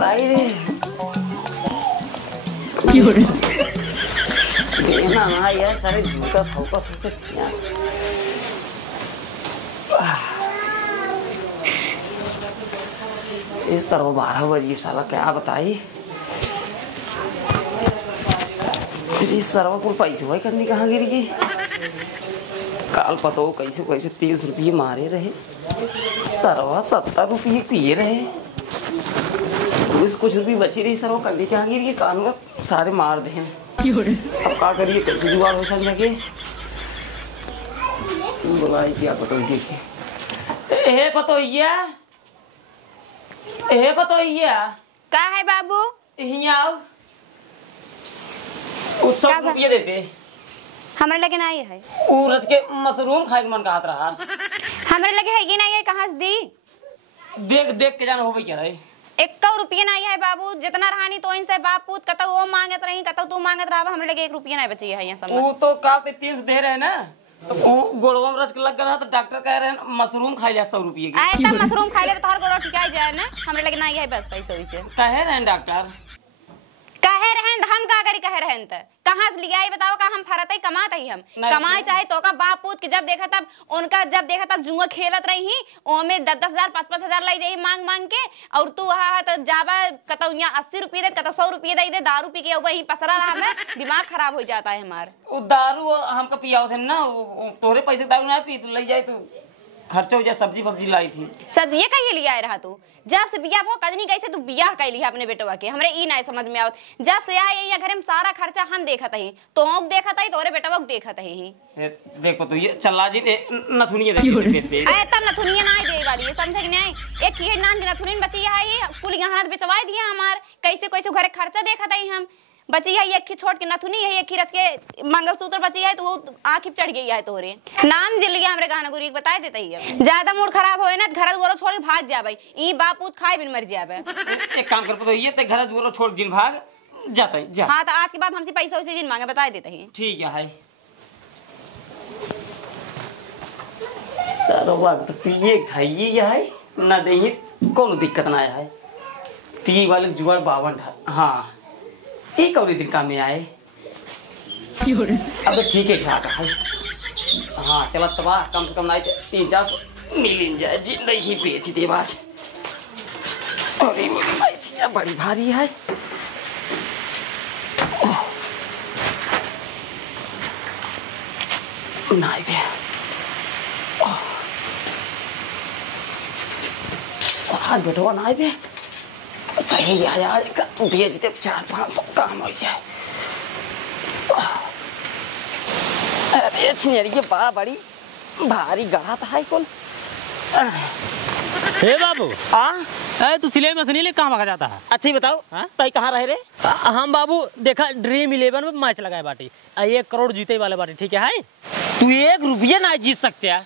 भाई रे ना ना यार सारे झूठा फौका यार। इस तरह 12 बजे साला क्या बताई इस तरह को पैसे भाई करनी कहाँ गिर गई। काल पतो कैसे कैसे 30 रुपये मारे रहे सरवा 70 रुपये पिए रहे कुछ रुपये बची रही सरवा करनी कहाँ गिर गई। कान का सारे मार दे अब क्या करिए कैसे जुगाड़ हो समझा के बुलाई क्या पतो पतोइया का है बाबू उत्सव रुपये देते हमारे लगे नहीं है। उरज के मशरूम खाए मन का हाथ रहा हमारे लगे है कि नहीं है। कहाँ से दी देख देख के जाना हो क्या रहे 1 रुपया नहीं है बाबू। जितना रहानी तो इनसे बाप पूत कतो वो मांगत रही कतो तू मांगत रहा हमारे लगे 1 रुपया नहीं बची है। यहाँ वो तो काफी 30 दे रहे ना तो गोड़वा में रच लग रहा तो डॉक्टर कह रहे हैं मशरूम खाई जा 100 रुपये की। ऐसा मशरूम खाई ले तो तार गोड़ा टिकाई जाए ना हमारे लगे नहीं है बस पैसे वैसे कहे रहे डॉक्टर कहे रहे हम का करी कहे रहे कहाँ से लिया बताओ का हम फरत कमाते ही हम कमाए चाहे तो का बाप पूत के जब देखा तब उनका जब देखा तब जुआ खेलत रही ओमे 10-10 हजार 5-5 हजार लाई जाई मांग मांग के और तू वहाँ तो जावा कतो यहाँ 80 रुपये दे कतो 100 रुपये दे दारू पी के वही पसरा रहा में दिमाग खराब हो जाता है हमारा। वो दारू हमको पिया थे ना तोरे पैसे दारू ना पी तो ले जाए तू खर्चा हो जाए सब्जी वब्जी लाई थी सब्जी कहीं लिया रहा तू जब से बिया हो कदनी कैसे तू बियाह कर लिया अपने बेटवा के हमरे ई नहीं समझ में आवत। जब से आए यहाँ घर में सारा खर्चा हम देखत ही तो देखत ही तोरे बेटवा को देखत ही देखो तो ये चला जी नथुनिया दे तब नथुनिया नहीं दे वाली है समझे कि नहीं। एक ये नान नथुनिया बची है कुल यहाँ बेचवा दिया हमार कैसे कैसे घर खर्चा देखत ही हम बची है एक छोड़ के नथुनी है एक रच के मंगलसूत्र बची है तो वो आँख चढ़ गई है तोरे नाम जिल गया हमारे गाना गुरी बता देते ही ज्यादा मूड खराब होए ना घर गोरो छोड़ के भाग जाबे ई बाप पूत खाए बिन मर जाबे। एक काम कर तो ये ते घर गोरो छोड़ जिन भाग जाता है जा। हाँ तो आज के बाद हमसे पैसा उसे जिन मांगे बता देते हैं। ठीक है सारो वक्त पिए खाइए है ना दे कौन दिक्कत ना है पी वाले जुगाड़ 52। हाँ एक और दिन काम में आए अब ठीक है ठाक है। हाँ चला तबा कम से कम नहीं 3-4 मिल जाए जिंदगी ही बेच दे बाज। अरे मेरी माई बड़ी भारी है नहीं बे हाथ बैठो नहीं बे सही यार बेच दे 400-500 काम हो जाए। अरे ये बड़ी भारी गढ़ा है कौन। हे बाबू हाँ तू सिलाई मशीन ले कहाँ भागा जाता है। अच्छा ही बताओ तई कहाँ रहे रे। हम बाबू देखा ड्रीम 11 में मैच लगाए बाटी 1 करोड़ जीते वाले बाटी ठीक है। तू 1 रुपया ना जीत सकते है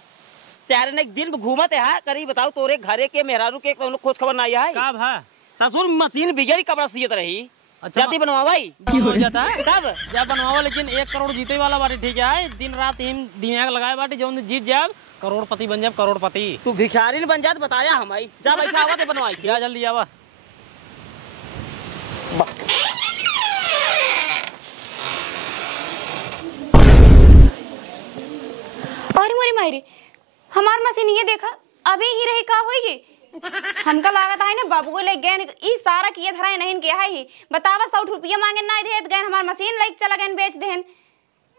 सारे ने दिन घूमते है करी बताओ तोरे घरे के मेहरारू के खोज खबर ना है ससुर मशीन बिगड़ी कपड़ा सियत रही। अच्छा जाती बनवा भाई हो जाता है तब जब बनवावा लेकिन 1 करोड़ जीते वाला बाटी ठीक है। दिन रात हम दिमाग लगाए बाटी जो जीत जाए करोड़पति बन जाए करोड़पति। तू भिखारी बन जात बताया हम जा बैठा आवा ते बनवाई क्या जल्दी आवा अरे मोरी मायरे हमार मशीन ये देखा अभी ही रही का होगी हमका लागत है ना बाबू को ले गए ई सारा किए धरा नहीं किया है ही बतावा 100 रुपया मांगे ना दे गए हमार मशीन लाइक चला गए बेच देन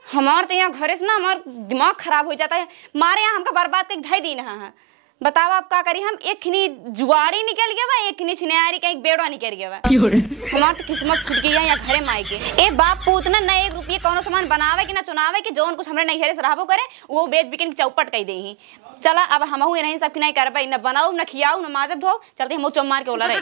हमार तो यहाँ घरे से ना हमार दिमाग खराब हो जाता है मारे यहाँ हमका बर्बाद तक ढाई दिन है। बताओ आप क्या करी हम एक खिनी जुआड़ी निकल गया बा एक खिनी छिनारी का एक बेड़वा निकल गया बा हमार तो किस्मत फूट गई है या घरे माई के ए बाप पूत ना 1 रुपये कोनो सामान बनावे कि ना चुनावे कि जोन कुछ हमरे नैहरे से रहबो करे वो बेच बिकन चौपट कह देही। चला अब हमहू नहीं सब की नहीं कर पाई ना बनाऊ ना खियाऊ ना माजब धो चलते हम चौम मार के ओला रही।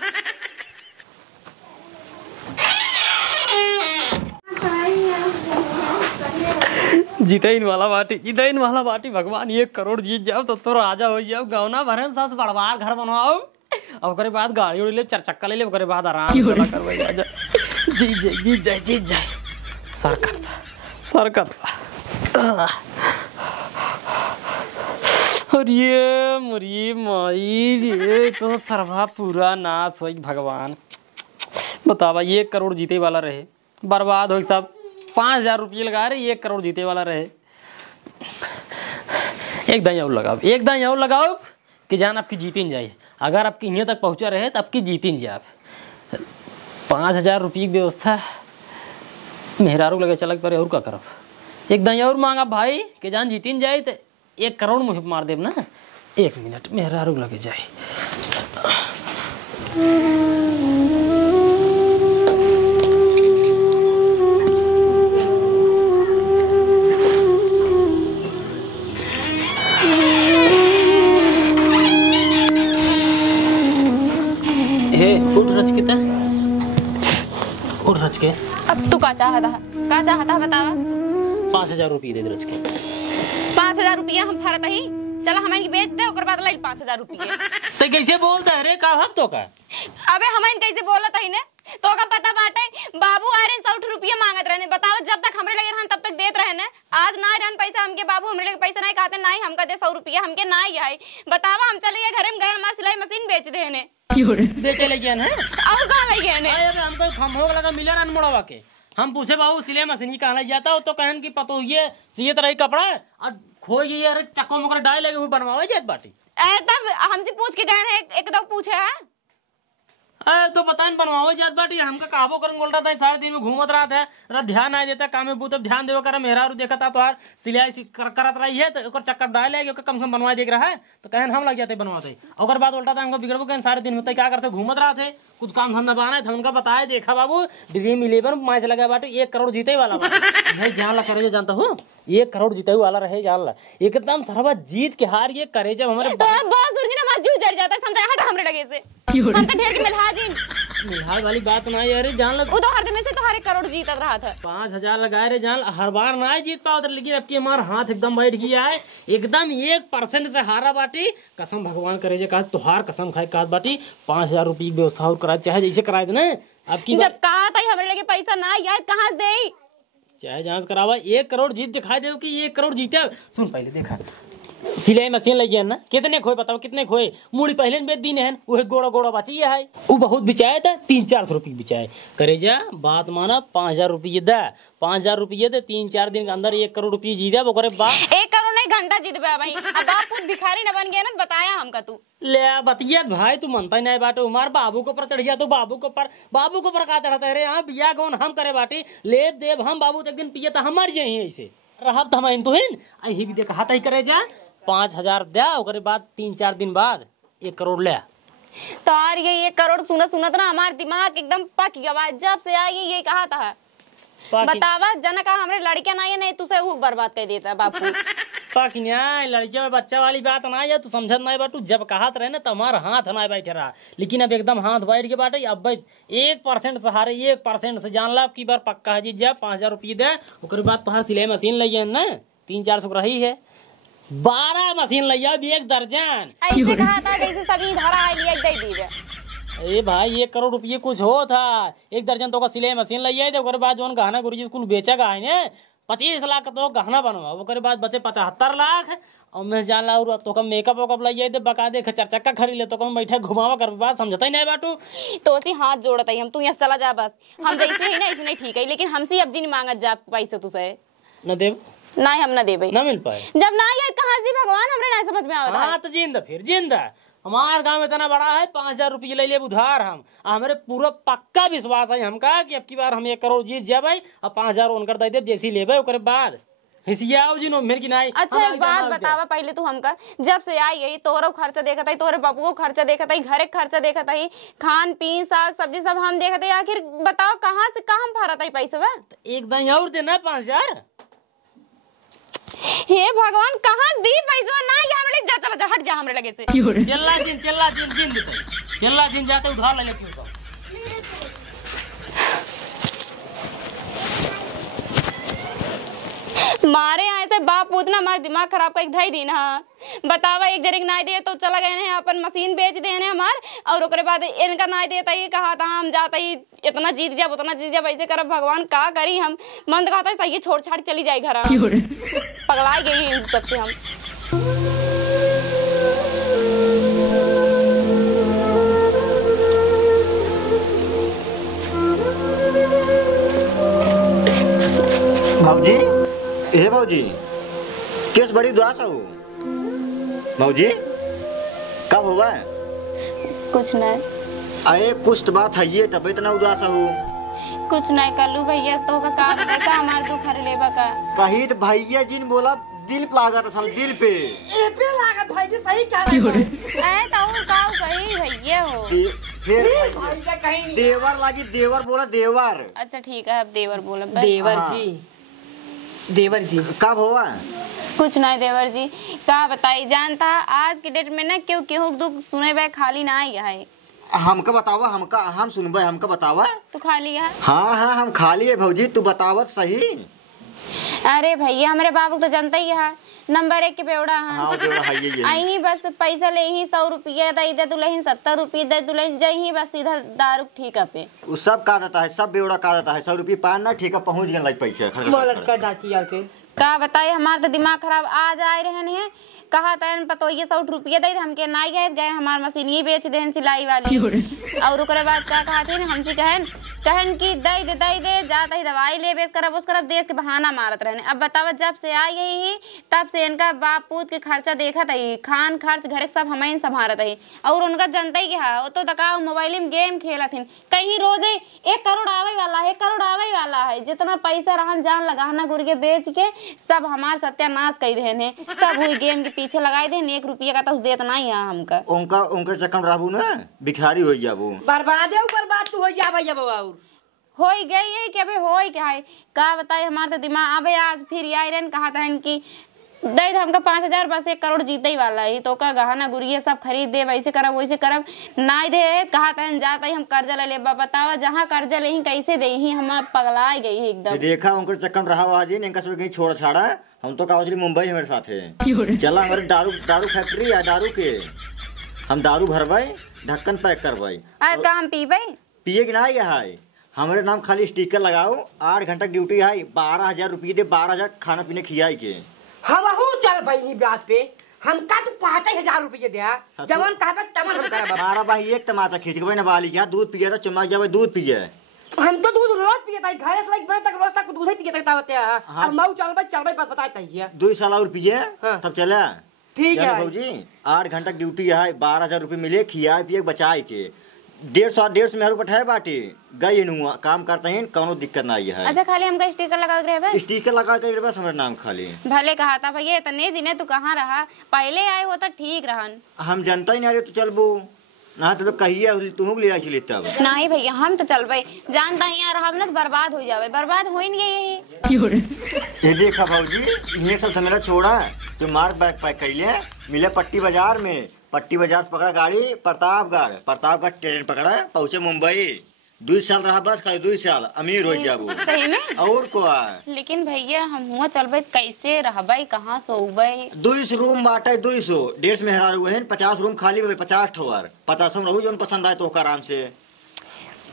जितैन वाला बाटी भगवान 1 करोड़ जीत जाओ तो राजा हो जाओ गौना भरे में सास बड़वार घर बनवाओ और ओकरे बाद गाड़ी उड़ी ले 4 चक्का ले ओकरे बाद आराम करवाई राजा जीत जाए सरकत और ये मुरी माई ये तो सर्वा पूरा नाश हो भगवान। बतावा 1 करोड़ जीते वाला रहे, बर्बाद हो सब। 5,000 रुपये लगा रहे, 1 करोड़ जीते वाला रहे। एक दाई और लगाओ, एक दाई और लगाओ कि जान आपकी जीती जाए। अगर आपकी यहाँ तक पहुँचा रहे तो आपकी जीती जाए। 5,000 रुपये की व्यवस्था मेहरारू लगे चलक पर और का करब। एक दाई और मांगा भाई कि जान जीती जाए तो 1 करोड़ मुँह मार देव ना। 1 मिनट मेहरारू लगे जाए। उठ रच के उठ रच के। अब तू का चाहता है, का चाहता है बतावा। 5,000 रुपये दे दे रच के। 5,000 रुपया हम फरत ही चला हमें बेच दे, ओकर बाद लाई 5,000 रुपये। तो कैसे बोलता है रे? का हक तो का? अबे हमें कैसे बोलत है ने? तो का पता बाटे बाबू आ रहे 100 रुपया मांगत रहने। बताओ जब तक हमरे लगे रहन तब तक देत रहे ने। आज ना रहन पैसा हमके बाबू हमरे लगे पैसा नहीं कहते नहीं हमका दे 100 रुपया हमके ना ही आई। बतावा हम चले गए घर में गए हमार सिलाई मशीन बेच दे ने। बेचे ले गया ना? और कहां ले गए ने? अरे हमको खम्भो लगा मिलर अन मोड़वा के। हम पूछे बाबू सिलाई मशीन कहां ले जाता हो तो कहन की पतो ये सियत रही कपड़ा और खोई गई यार चक्को मकर डाय लगे हुए बनवावे जात बाटी। ए तब हमसे पूछ के जाए एक दो पूछे है। तो बतान बनवावे जात बाटी। हमका काबो करन बोल रहा था सारे दिन में घूमत रहा था। रा ध्यान नहीं देता काम में बहुत ध्यान देवे कर। मेहरारू देखा था तो यार सिलाई करत रही है तो ओकर चक्कर डाल ले कम से कम बनवा देख रहा है तो कहन हम लग जाते बनवाते। और बाद उल्टा था हमको बिगड़बो कहन सारे दिन में क्या करते घूमत रहा थे कुछ काम धंधा बनाए थे। उनका बताया देखा बाबू ड्रीम 11 मैच लगा बाटे 1 करोड़ जीते वाला भाई जान ला करे जानता हूँ 1 करोड़ जीते वाला रहे जान ला एकदम सरवा जीत के हार ये करे जब हमारे बहुत दूर हमारा जीव जर जाता है समझा हट हमरे लगे से। हम तो ढेर के मिलहार वाली बात ना यार जान लग तो हर में से तो हर 1 करोड़ जीत रहा था। 5,000 लगाए रे जान हर बार ना जीत पाओ लेकिन अब की हमारा हाथ एकदम बैठ गया है। एकदम 1% से हारा बाटी। कसम भगवान करे जे कहा तुहार कसम खाए कहा बाटी 5,000 रुपये की व्यवस्था और करा चाहे जैसे कराए देना आपकी जब कहा था हमरे लगे पैसा ना यार कहाँ से दे चाहे जांच करावा 1 करोड़ जीत दिखाई दे कि 1 करोड़ जीते। सुन पहले देखा सिलाई मशीन लगी है ना कितने खोए बताओ कितने खोए मूड़ी पहले बेच दी है वही गोड़ा गोड़ा बची है वो बहुत बिचाया था 300-400 रुपये बिचाए करे जा बात माना 5,000 रुपये दे 5,000 रुपये दे 3-4 दिन के अंदर 1 करोड़ रुपये जीते वो करे बात 1 करोड़ नहीं घंटा जीत भाई। अब बाप खुद भिखारी न बन गया ना बताया हमका तू ले बतिया भाई तू मनता ही नहीं बाटे उमार बाबू को पर चढ़ गया तो बाबू को पर का चढ़ाता है रे यहाँ बिया गौन हम करे बाटी ले देव हम बाबू एक दिन पिए तो हमार जाही ऐसे रहा तो हम तो ही भी देखा ही करे जा 5,000 दे ओकरे बाद 3-4 दिन बाद 1 करोड़ ले तो यार ये 1 करोड़ सुनत ना हमारा दिमाग एकदम पक गया जब से आई ये कहा था बतावा जना का हमरे लड़कियां नहीं तुसे वो बर्बाद कर देता बापू पाकिया लड़कियों में बच्चा वाली बात ना है तू समझत नहीं बाटू जब कहत रहे ना तुम्हारा हाथ ना बैठे रहा लेकिन अब एकदम हाथ बैठ के बाटे अब 1% से हारे 1% से जान ला की बार पक्का जीत जा 5,000 रुपये दे ओकरे बाद तुहार सिलाई मशीन लगी ना 300-400 रही है 12 मशीन लिया 1 दर्जन ऐसे कहा था जैसे सभी धारा आई लिया दे दी अरे भाई 1 करोड़ रुपये कुछ हो था 1 दर्जन तो का सिलाई मशीन लिया है ओकरे बाद जोन गहना गुरुजी स्कूल बेचेगा है 25 लाख तो गहना बनवा ओकरे बाद बचे 75 लाख और मैं जान ला और तो का मेकअप वेकअप लिया दे बका दे 4 चक्का खरीद ले तो कम बैठा घुमावा कर बात समझता ही नहीं बाटू तो सी हाथ जोड़ता ही हम तू यहाँ चला जा बस हम जैसे ही ना ऐसे नहीं ठीक है लेकिन हमसे अब जी नहीं मांगत जा पैसे तुझे न देव नहीं हम ना दे भाई ना मिल पाए जब ना ये कहाँ से भगवान हमरे नहीं समझ में आता हाँ तो जिंदा फिर जिंदा हमार गांव में इतना बड़ा है 5,000 रुपये ले उधार हम हमारे पूरा पक्का विश्वास है हमका कि अब की बार हम 1 करोड़ जीत जाए और 5,000 उनकर दे दे जैसी लेबे ओकरे बाद हिसियाओ जी नो मेरे की नहीं। अच्छा एक बात बतावा पहले तू हमका जब से आई यही तोरो खर्चा देखत है तोरे बापू को खर्चा देखत है घरे खर्चा देखत है खान पीन साग सब्जी सब हम देखत है आखिर बताओ कहाँ से कहाँ भरत है पैसा एक दिन और देना 5,000 हे भगवान कहाँ दी पैसा ना ये हमरे जा चला हट जा हमरे लगे से चल्ला जिन देते चल्ला जिन जाते उधार ले लेते सब मारे आए थे बाप उतना हमारा दिमाग खराब का एक धाई दी ना बतावा एक जरिक ना दे तो चला गए अपन मशीन बेच देने हमार और ओकरे बाद इनका ना देता ही कहा था हम जाता ही इतना जीत जा उतना जीत जा ऐसे कर भगवान का करी हम मन कहता है सही छोड़ छाड़ चली जाए घर पगला गई इन सबसे हम भाऊजी, हे भाऊजी, किस बड़ी उदास हो भाऊजी? कब हुआ? कुछ नहीं। अरे कुछ तो बात है ये, तब इतना उदास हो। कुछ नहीं कलू भैया, तो का काम है का हमार दुख हर लेबा का। कही तो भैया जी ने बोला दिल पे लागत असल, दिल पे। ए पे लागत भाई जी, सही कह रहे हैं। ए तो का कही भैया हो। फिर भाई जी कहीं नहीं। देवर लागी, देवर बोला देवर। अच्छा ठीक है, अब देवर बोला। देवर हाँ। जी, देवर जी कब हुआ? कुछ नहीं देवर जी, का बताई जानता आज के डेट में ना क्यों केहू दुख सुने बे खाली ना आई है। हमका बतावा, हमका हम सुनबे, हमका बतावा। तू खाली है? हाँ हाँ हम खाली है भौजी, तू बतावत सही। अरे भैया हमारे बाबू तो जानता ही है, नंबर 1 के बेवड़ा है। हाँ बेवड़ा है ये। आई बस पैसा ले ही 100 रुपया दे दुल्हन, 70 रुपया दे दुल्हन, जही बस इधर दारू ठीक है पे। वो सब का देता है, सब बेवड़ा का देता है। 100 रुपये पान ना ठीक है, पहुँच गए लाइक पैसे। मोलट का डाकिया के का बताए हमारा तो दिमाग खराब आज आए रहन है। कहा तन पतो ये 100 रुपया दे हमके नाई गए हमार मशीन ही बेच देन सिलाई वाली। और ओकरे बाद क्या कहा थे हमसे कहन कि दे जाता ही दवाई ले बेच करब उस करब, देश के बहाना मारत रहने। अब बतावा जब से आई ही तब से इनका बाप पूत के खर्चा देखत है, खान खर्च घर सब हमें संभालत है। और उनका जनता ही है वो तो दका मोबाइल में गेम खेलत है, कहीं रोज 1 करोड़ आवे वाला है, 1 करोड़ आवे वाला है। जितना पैसा रहन जान लगाना गुर के बेच के सब हमार सत्यानाश कर देने, सब हुई गेम के पीछे लगाई देन। 1 रुपया का तो देता नहीं है हमका। उनका चक्कर रहू ना भिखारी हो जाबू, बर्बाद है, बर्बाद तू हो जा भैया बाबा। हो गई है कि अबे हो क्या है का बताए हमारा तो दिमाग। अबे आज फिर आई रहन कहा था कि दे हमका 5000 बस 1 करोड़ जीते ही वाला है, तो का गहना गुड़िया सब खरीद दे, वैसे करब वैसे करब ना दे। कहा था जाता ही हम कर्जा ले लेबा, बतावा जहाँ कर्जा ले कैसे दे ही, हम पगला गई है एकदम। देखा उनका चक्कर रहा आज ही इनका सब कहीं छोड़ छाड़ा। हम तो कावजली मुंबई हमारे साथ है, चला हमारे दारू फैक्ट्री है, दारू के हम दारू भरवाई, ढक्कन पैक करवाई। अरे का हम पीबे पिए कि ना है हमारे नाम खाली स्टिकर लगाओ, 8 घंटा ड्यूटी है, 12000 रुपये दे, 12000 खाना पीने खियाई के। हम चल भाई बात पे हमका तो 5000 रुपये दिया, जवन कहा तमन हम करब। हमारा भाई एक टमाटर खींच के ना बाली क्या दूध पिए था, चम्मच जावे दूध पिए। हम तो दूध रोज पिए था, घर से लाइक बजे तक रोज तक दूध ही पिए तक तावते है। अब मऊ चलबे पर बताता ही 2 साल और पिए तब चला। ठीक है भाजी 8 घंटा ड्यूटी है, 12000 रुपये मिले, खियाए पिए बचाए के। 150 मेहरू पठाए बाटे गई नुआ काम करते हैं, कोनो दिक्कत ना है। अच्छा खाली हमका स्टिकर लगा के रहे, स्टिकर लगा के बस हमारे नाम खाली। भले कहा था भैया इतने दिन तू कहाँ रहा, पहले आए हो तो ठीक रहन। हम जनता ही नहीं रहे तो चलबू ना, तो कहिए तू ले आई तब। नहीं भैया हम तो चल भाई, जानता ही यहाँ रहा ना तो बर्बाद हो जावे, बर्बाद हो ही नहीं यही। ये देखा भाजी ये सब झमेला छोड़ा, जो मार्ग बैग पैक कैले मिले पट्टी बाजार में, पट्टी बाजार पकड़ा गाड़ी, प्रतापगढ़ ट्रेन पकड़ा, पहुंचे मुंबई। 2 साल रहा बस, खाली 2 साल अमीर हो जाबू। सही में और को लेकिन भैया हम हुआ चलबे कैसे रहबे, कहाँ सोबे? 200 रूम बाटे, 200 150 में हरा हुए हैं, 50 रूम खाली हुए, 50 ठोर 50 रहू जो पसंद आए तो आराम से।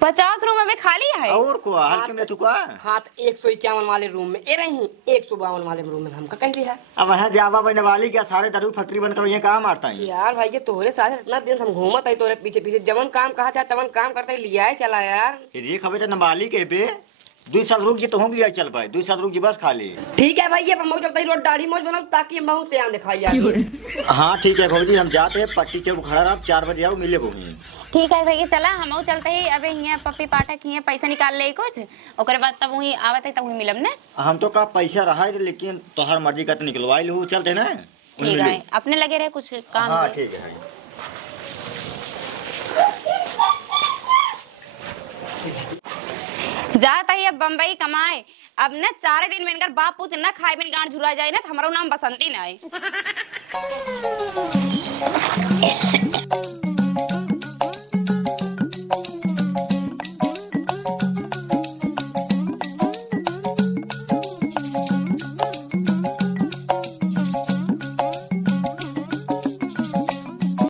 50 रूम अभी खाली है। और को हल्के में तुका हाथ 151 वाले रूम में ए रही, 152 वाले रूम में हमका कह दिया। अब वहाँ जावा बने वाली क्या सारे दारू फैक्ट्री बंद करो, ये कहाँ मारता है यार भाई ये तोहरे साथ इतना दिन हम घूमत है, तोरे पीछे पीछे जवन काम कहा था तवन काम करते लिया है चला यार। ये खबर नबाली के पे 2 साल रुक जी तो हम लिया चल पाए, 2 साल रुक जी बस खाली। ठीक है भाई ये मौज जब तक रोड दाढ़ी मौज बनाओ ताकि हम बहुत से दिखाई यार। हाँ ठीक है भाजी हम जाते हैं, पट्टी चौक खड़ा रहा, 4 बजे आओ मिले वहीं। ठीक है भैया चला हम चलते ही। अबे हियां पप्पी पाठक हियां पैसा निकाल ले कुछ, ओकरे बाद तब वही आवत है तब वही मिलब ना। हम तो का पैसा रहा है लेकिन तोहर मर्जी का तो निकलवाई लो, चलते ना। ठीक है अपने लगे रहे कुछ काम। हाँ ठीक है। जाता ही अब बम्बई कमाए, अब न 4 दिन में इनकर बाप पुत न खाए में गांठ झुरा जाए ना, हमारा नाम बसंती ना है।